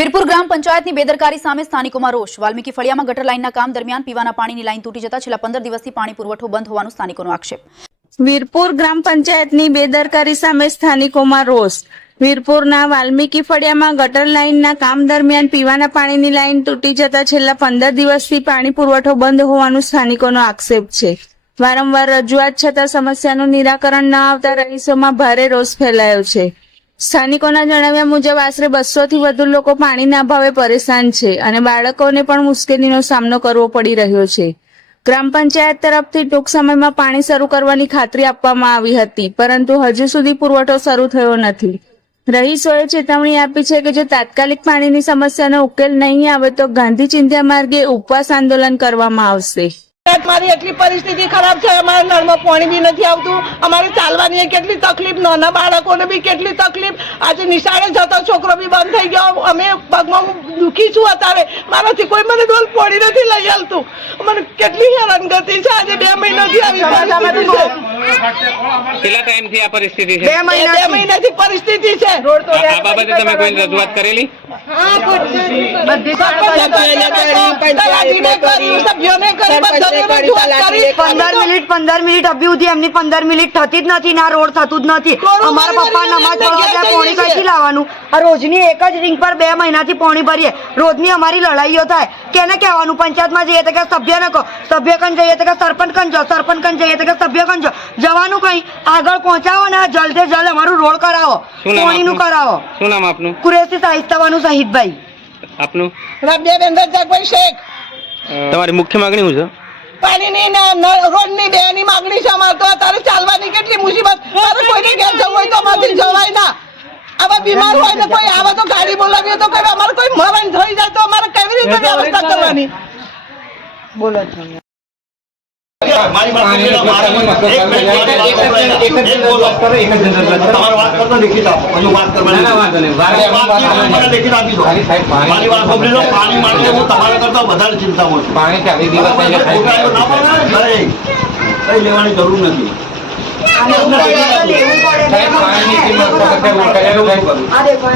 વીરપુર ગ્રામ પંચાયતની બેદરકારી સામે સ્થાનિકોમાં રોષ। વાલ્મીકી ફળિયામાં ગટર લાઇનના કામ દરમિયાન પીવાના પાણીની લાઇન તૂટી જતા છેલ્લા 15 દિવસથી પાણી પુરવઠો બંધ હોવાનો સ્થાનિકોનો આક્ષેપ। વીરપુર ગ્રામ પંચાયતની બેદરકારી સામે સ્થાનિકોમાં રોષ। વીરપુરના વાલ્મીકી ફળિયામાં ગટર લાઇનના કામ દરમિયાન પીવાના પાણીની લાઇન તૂટી જતા છેલ્લા 15 દિવસથી પાણી પુરવઠો બંધ હોવાનો સ્થાનિકોનો આક્ષેપ છે। વારંવાર રજૂઆત છતાં સમસ્યાનું નિરાકરણ ન આવતા રહીશોમાં ભારે રોષ ફેલાયો છે। સ્થાનિકોના જણાવ્યા મુજબ આશરે 200 થી વધુ લોકો પાણીના અભાવે પરેશાન છે અને બાળકોને પણ મુશ્કેલીનો સામનો કરવો પડી રહ્યો છે। ગ્રામ પંચાયત તરફથી ટૂંક સમયમાં પાણી શરૂ કરવાની ખાતરી આપવામાં આવી હતી, પરંતુ હજુ સુધી પુરવઠો શરૂ થયો નથી। રહીશોએ ચેતવણી આપી છે કે જો તાત્કાલિક પાણીની સમસ્યાનો ઉકેલ નહીં આવે તો ગાંધી ચિંધ્યા માર્ગે ઉપવાસ આંદોલન કરવામાં આવશે। મારી એટલી પરિસ્થિતિ ખરાબ છે, અમારા નળમાં પાણી બી નથી આવતું, અમારે ચાલવાની કેટલી તકલીફ, નાના બાળકોને બી કેટલી તકલીફ। આજે નિશાળે જતો છોકરો બી બંધ થઈ ગયો, અમે પગમાં દુખી છું અત્યારે, મારાથી કોઈ મને ડોલ પોડી નથી લઈ આવતું, મને કેટલી હેરાનગતિ છે। આજે 2 મહિનાથી આવી પરિસ્થિતિ છે। કેટલા ટાઈમથી આ પરિસ્થિતિ છે? 2 મહિનાથી પરિસ્થિતિ છે। આ બાબતે તમે કોઈ રજૂઆત કરેલી? સભ્યોને કરી 15 મિનિટ અભી સુધી એમની 15 મિનિટ થતી જ નથી, ના રોડ થતું જ નથી। અમારા પપ્પા નમાજ પડવા જાય, પાણી કઈથી લાવવાનું? આ રોજની એક જ રિંગ પર 2 મહિનાથી પાણી ભરીએ, રોજની અમારી લડાઈઓ થાય। કેને કહેવાનું? પંચાયતમાં જઈએ તો કે સભ્યને કહો, સભ્ય કન જઈએ તો કે સરપંચ કન જાઓ, સરપંચ કન જઈએ તો કે સભ્ય કન જાઓ। જવાનું કઈ આગળ પહોંચાવો ને જલ્દે જલ્દ અમારું રોડ કરાવો, પાણીનું કરાવો। શું નામ આપનું? કુરેશી સાહિસ્તાવાનું શહીદભાઈ। આપનું? રાબિયાબેન રજાકભાઈ શેખ। તમારી મુખ્ય માંગણી શું છે? પાણીની રોડની 2 ની માંગણી છે અમારે। તો અત્યારે ચાલવાની કેટલી મુસીબત, કોઈને ઘેર જવું હોય તો અમારથી જવાય ના। આવા બીમાર હોય ને કોઈ આવે તો ગાડી બોલાવીએ તો કોઈ અમારે કોઈ મરણ થઈ જાય તો અમારે કેવી રીતે વ્યવસ્થા કરવાની? બોલો છો લેવાની જરૂર નથી। આ દેખો